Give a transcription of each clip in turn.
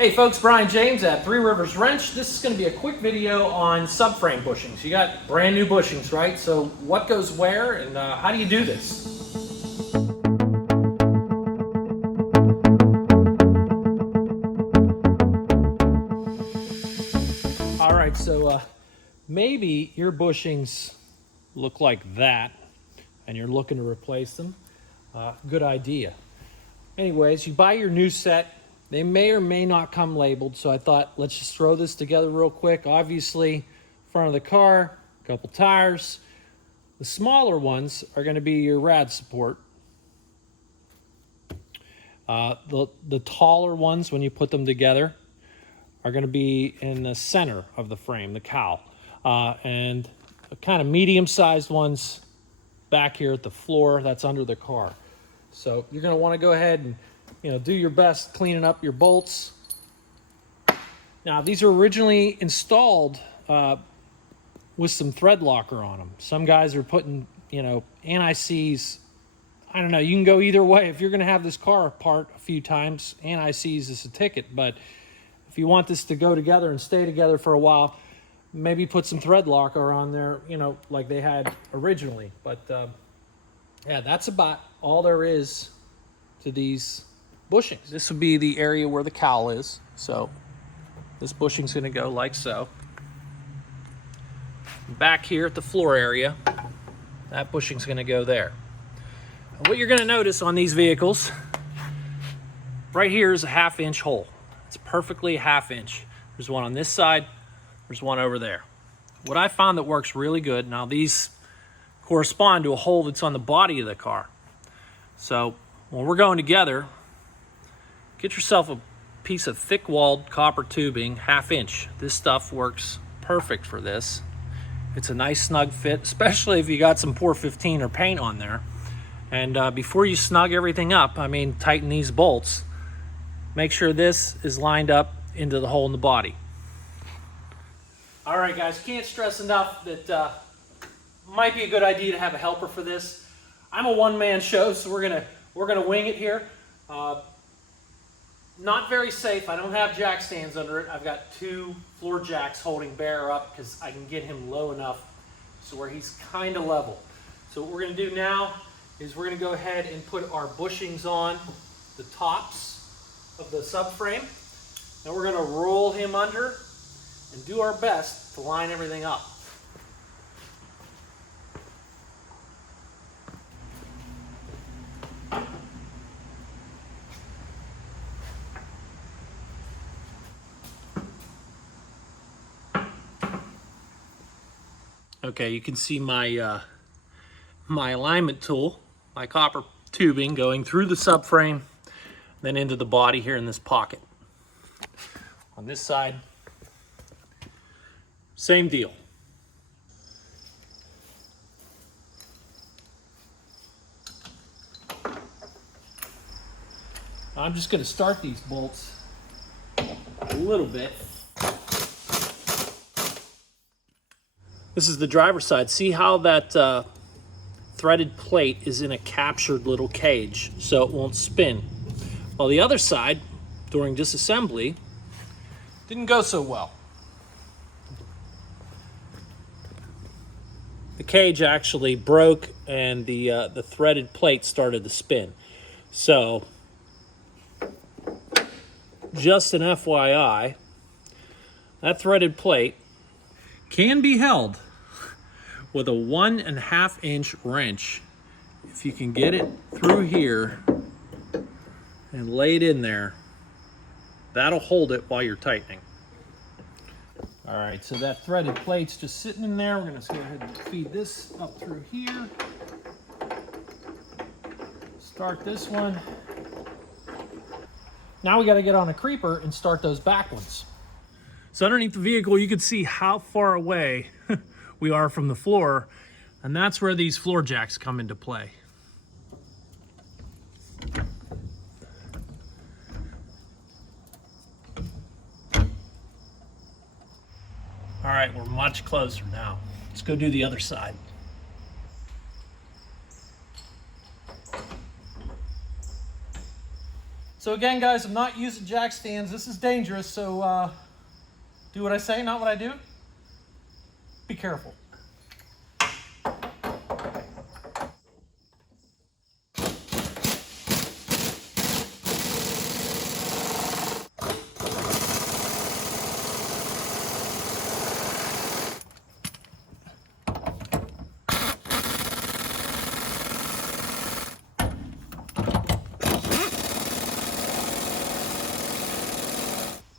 Hey folks, Brian James at Three Rivers Wrench. This is going to be a quick video on subframe bushings. You got brand new bushings, right? So what goes where and how do you do this? All right, so maybe your bushings look like that and you're looking to replace them. Good idea. Anyways, you buy your new set. They may or may not come labeled, so I thought let's just throw this together real quick. Obviously, front of the car, a couple tires. The smaller ones are going to be your rad support. The taller ones, when you put them together, are going to be in the center of the frame, the cowl. And the kind of medium-sized ones back here at the floor, that's under the car. So you're going to want to go ahead and do your best cleaning up your bolts. Now, these were originally installed with some thread locker on them. Some guys are putting, anti-seize. I don't know, you can go either way. If you're going to have this car apart a few times, anti-seize is a ticket. But if you want this to go together and stay together for a while, maybe put some thread locker on there, like they had originally. But yeah, that's about all there is to these bushings. This would be the area where the cowl is. So this bushing's going to go like so. Back here at the floor area, that bushing's going to go there. And what you're going to notice on these vehicles, right here is a 1/2 inch hole. It's perfectly a 1/2 inch. There's one on this side, there's one over there. What I found that works really good, now these correspond to a hole that's on the body of the car. So when we're going together, get yourself a piece of thick-walled copper tubing, 1/2 inch. This stuff works perfect for this. It's a nice snug fit, especially if you got some 415 or paint on there. And before you snug everything up, tighten these bolts, make sure this is lined up into the hole in the body. All right, guys, can't stress enough that might be a good idea to have a helper for this. I'm a one-man show, so we're gonna wing it here. Not very safe. I don't have jack stands under it. I've got 2 floor jacks holding Bear up because I can get him low enough so where he's kind of level. So what we're going to do now is we're going to go ahead and put our bushings on the tops of the subframe. Then we're going to roll him under and do our best to line everything up. Okay, you can see my my alignment tool, my copper tubing going through the subframe, then into the body here in this pocket. On this side, same deal. I'm just going to start these bolts a little bit. This is the driver's side. See how that threaded plate is in a captured little cage so it won't spin. Well, the other side, during disassembly, didn't go so well. The cage actually broke and the threaded plate started to spin. So, just an FYI, that threaded plate can be held with a 1.5 inch wrench. If you can get it through here and lay it in there, that'll hold it while you're tightening. All right, so that threaded plate's just sitting in there. We're gonna go ahead and feed this up through here. Start this one. Now we gotta get on a creeper and start those back ones. So underneath the vehicle, you can see how far away we are from the floor, and that's where these floor jacks come into play. All right, we're much closer now. Let's go do the other side. So again, guys, I'm not using jack stands. This is dangerous, so do what I say, not what I do. Be careful.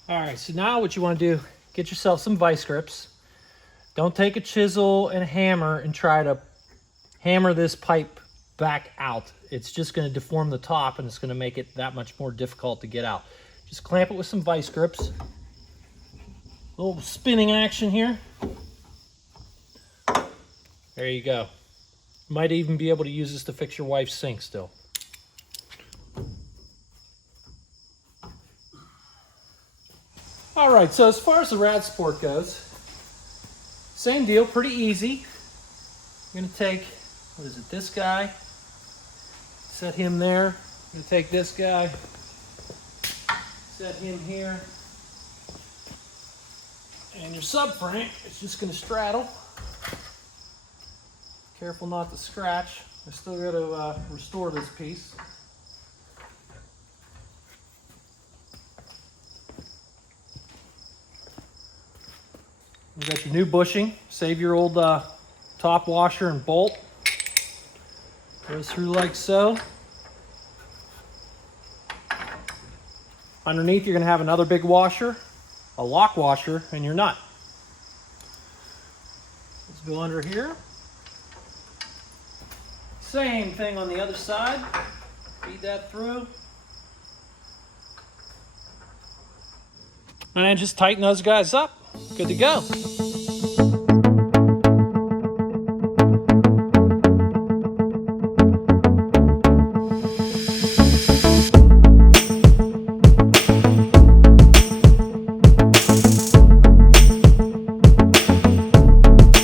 All right, so now what you want to do, get yourself some vice grips. Don't take a chisel and a hammer and try to hammer this pipe back out. It's just going to deform the top and it's going to make it that much more difficult to get out. Just clamp it with some vice grips. A little spinning action here. There you go. Might even be able to use this to fix your wife's sink still. All right, so as far as the rad support goes, same deal, pretty easy. I'm gonna take, what is it, this guy, set him there. I'm gonna take this guy, set him here. And your subframe is just gonna straddle. Careful not to scratch. I still gotta restore this piece. You got your new bushing. Save your old top washer and bolt. Goes through like so. Underneath, you're going to have another big washer, a lock washer, and your nut. Let's go under here. Same thing on the other side. Feed that through. And then just tighten those guys up. Good to go.